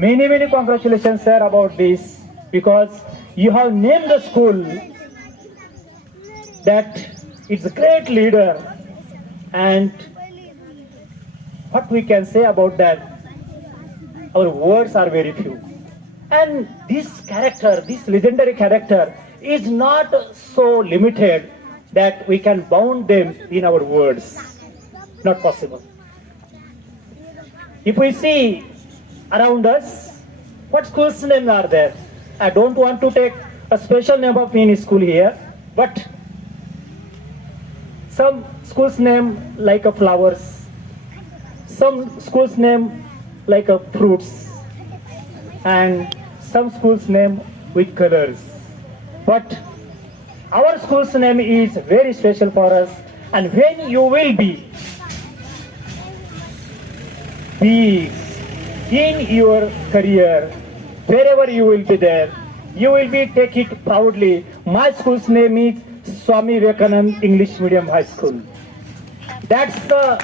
Many congratulations, sir, about this because you have named the school that it's a great leader. And what we can say about that, our words are very few. And this character, this legendary character, is not so limited that we can bound them in our words. Not possible. If we see around us, what schools' names are there? I don't want to take a special name of any school here, but some schools' name like a flowers, some schools' name like a fruits, and some schools' name with colors. But our school's name is very special for us, and when you will be big in your career, wherever you will be there, you will be take it proudly. My school's name is Swami Vivekanand English Medium High School. That's a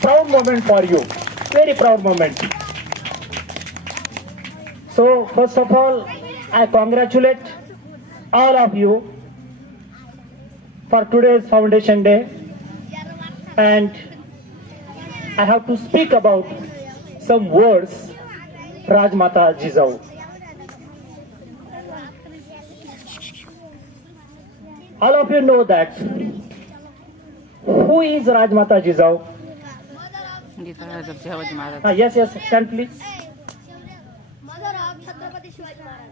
proud moment for you, very proud moment. So first of all, I congratulate all of you for today's Foundation Day, and I have to speak about some words, Rajmata Jizau. All of you know that. Who is Rajmata Jizau? Yes, stand please.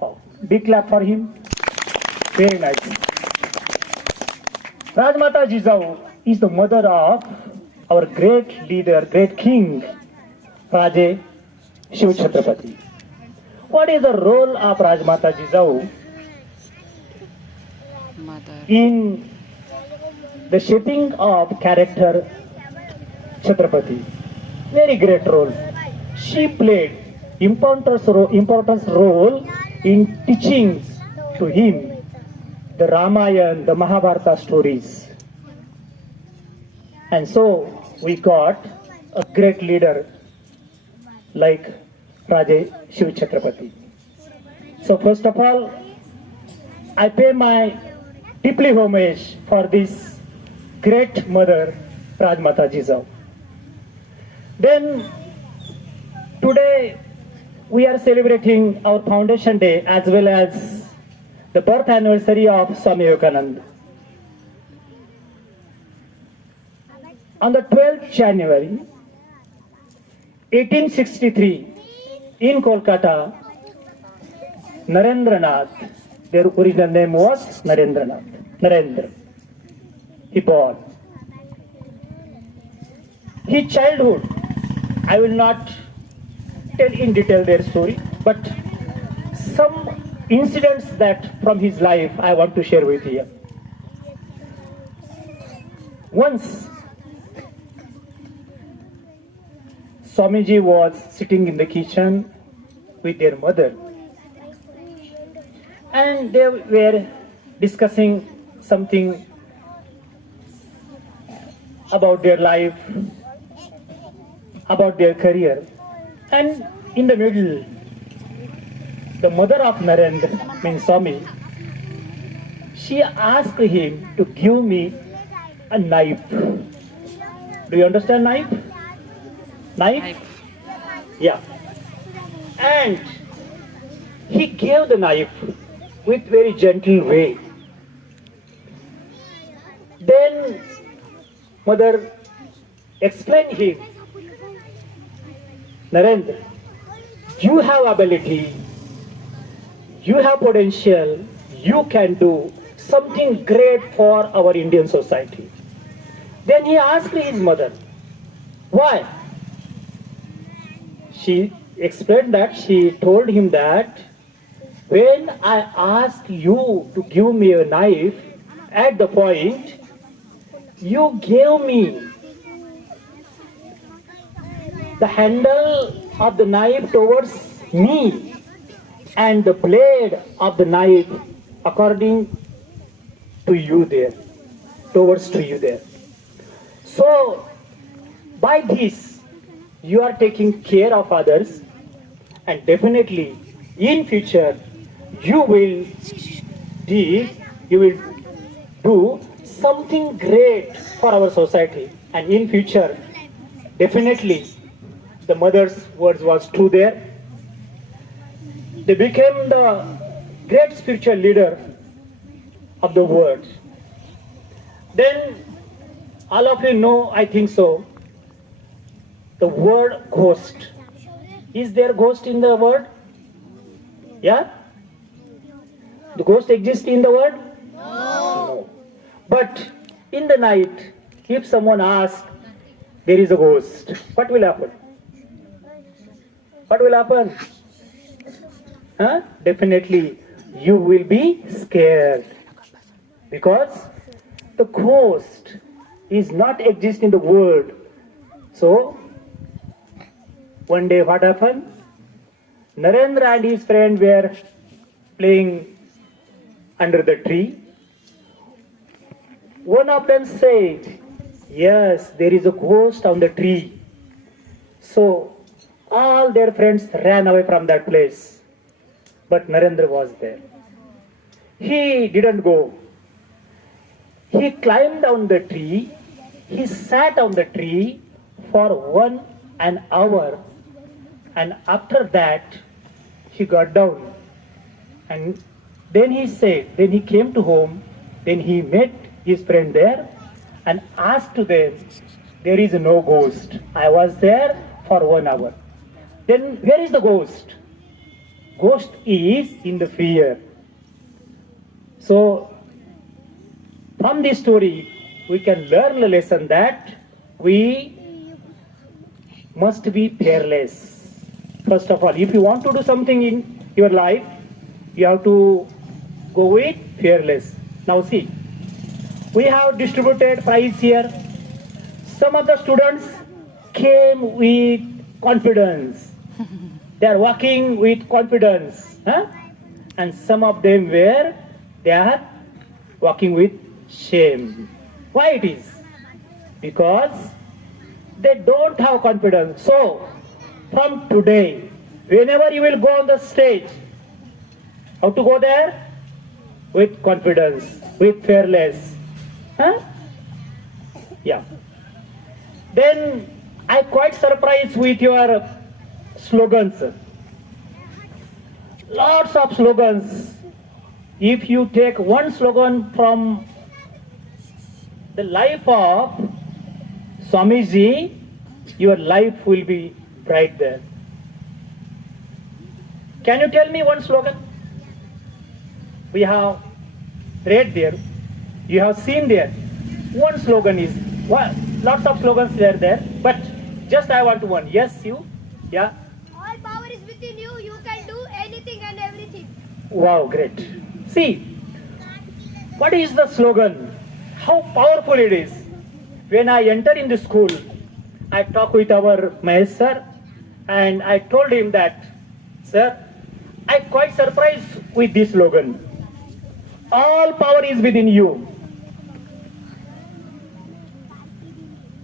Oh, big clap for him. Very nice. Rajmata Jizau is the mother of our great leader, great king, Raja Shiv Chhatrapati. What is the role of Rajmata Jizau in the shaping of character Chhatrapati? Very great role. She played important role in teaching to him the Ramayana, the Mahabharata stories. And so we got a great leader like Raja Shiv Chhatrapati. So first of all, I pay my deeply homage for this great mother, Rajmata Jizau. Then today we are celebrating our Foundation Day as well as the birth anniversary of Swami Vivekananda. On the 12th January 1863 in Kolkata, Narendranath, their original name was Narendra. He born. His childhood, I will not tell in detail their story, but some incidents that from his life I want to share with you. Once, Swamiji was sitting in the kitchen with their mother, and they were discussing something about their life, about their career. And in the middle, the mother of Narendra, means Swami, she asked him to give me a knife. Do you understand knife? Knife? Yeah. And he gave the knife with very gentle way. Then mother explained him, Narendra, you have ability, you have potential, you can do something great for our Indian society. Then he asked his mother, why? She explained that she told him that when I asked you to give me a knife, at the point, you gave me the handle of the knife towards me and the blade of the knife according to you there, towards to you there. So by this, you are taking care of others and definitely in future you will you will do something great for our society, and in future definitely the mother's words was true there. They became the great spiritual leader of the world. Then all of you know, I think so, the word ghost. Is there ghost in the word? Yeah? The ghost exists in the word? No. But in the night, if someone asks, there is a ghost, what will happen? What will happen? Huh? Definitely, you will be scared. Because the ghost is not exist in the world. So, one day what happened? Narendra and his friend were playing under the tree. One of them said, yes, there is a ghost on the tree. So all their friends ran away from that place. But Narendra was there. He didn't go. He climbed down the tree. He sat on the tree for 1 hour. And after that, he got down. And then he said, then he came to home. Then he met his friend there and asked to them, there is no ghost. I was there for 1 hour. Then where is the ghost? Ghost is in the fear. So from this story, we can learn a lesson that we must be fearless. First of all, if you want to do something in your life, you have to go with fearless. Now see, we have distributed prize here. Some of the students came with confidence. They are walking with confidence. Huh? And some of them they are walking with shame. Why it is? Because they don't have confidence. So, from today, whenever you will go on the stage, how to go there? With confidence, with fearless. Huh? Yeah. Then I quite surprised with your slogans. Lots of slogans. If you take one slogan from the life of Swamiji, your life will be bright there. Can you tell me one slogan? We have read there, you have seen there. One slogan is, well, lots of slogans are there, but just I want one. Yes, you? Yeah? All power is within you. You can do anything and everything. Wow, great. See, what is the slogan? How powerful it is. When I enter in the school, I talk with our Mahesh sir, and I told him that, sir, I quite surprised with this slogan. All power is within you.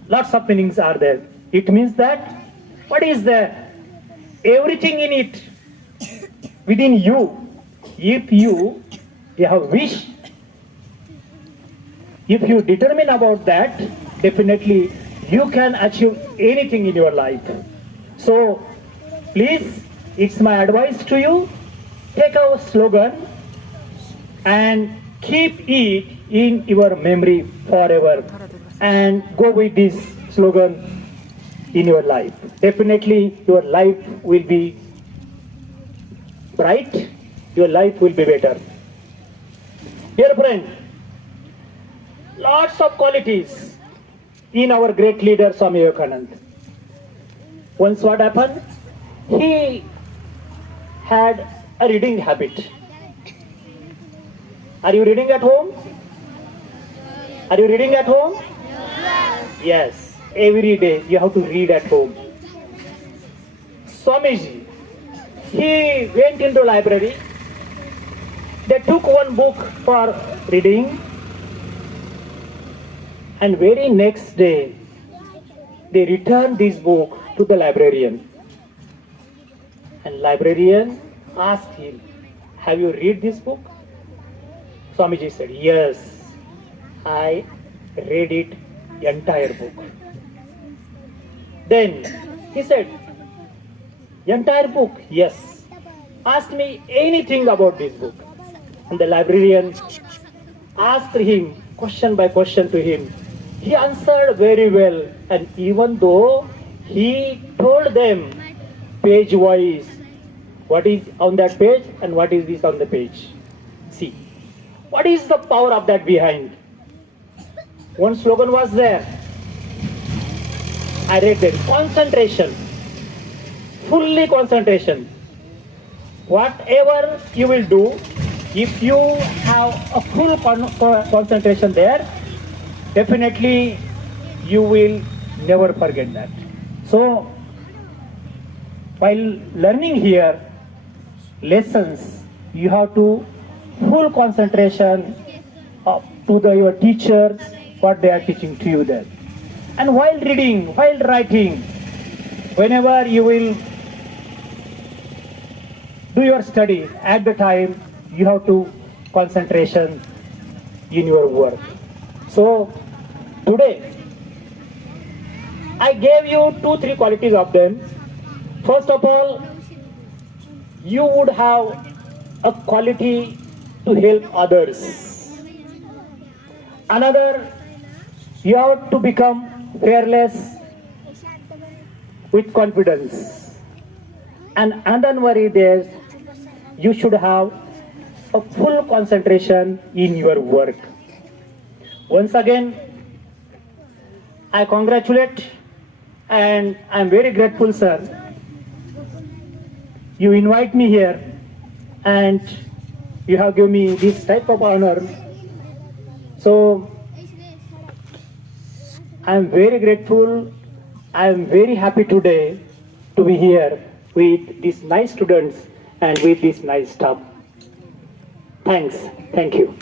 Lots of meanings are there. It means that, what is there? Everything in it, within you. If you have wish, if you determine about that, definitely you can achieve anything in your life. So, please, it's my advice to you, take our slogan and keep it in your memory forever and go with this slogan in your life. Definitely your life will be bright, your life will be better. Dear friend, lots of qualities in our great leader Swami Vivekananda. Once what happened? He had a reading habit. Are you reading at home? Are you reading at home? Yes. Every day you have to read at home. Swamiji, he went into library. They took one book for reading, and very next day they returned this book to the librarian. And librarian asked him, have you read this book? Swamiji said, yes, I read it, entire book. Then he said, entire book? Yes. Ask me anything about this book. And the librarian asked him question by question to him. He answered very well, and even though he told them page wise what is on that page and what is this on the page. See, what is the power of that behind? One slogan was there. I read that. Concentration. Fully concentration. Whatever you will do, if you have a full concentration there, definitely you will never forget that. So, while learning here lessons, you have to full concentration to your teachers, what they are teaching to you there. And while reading, while writing, whenever you will do your study, at the time you have to concentration in your work. So today I gave you 2-3 qualities of them. First of all, you would have a quality to help others. Another, you have to become fearless with confidence. And another one is you should have a full concentration in your work. Once again, I congratulate and I am very grateful, sir. You invite me here and you have given me this type of honor. So I am very grateful. I am very happy today to be here with these nice students and with this nice staff. Thanks. Thank you.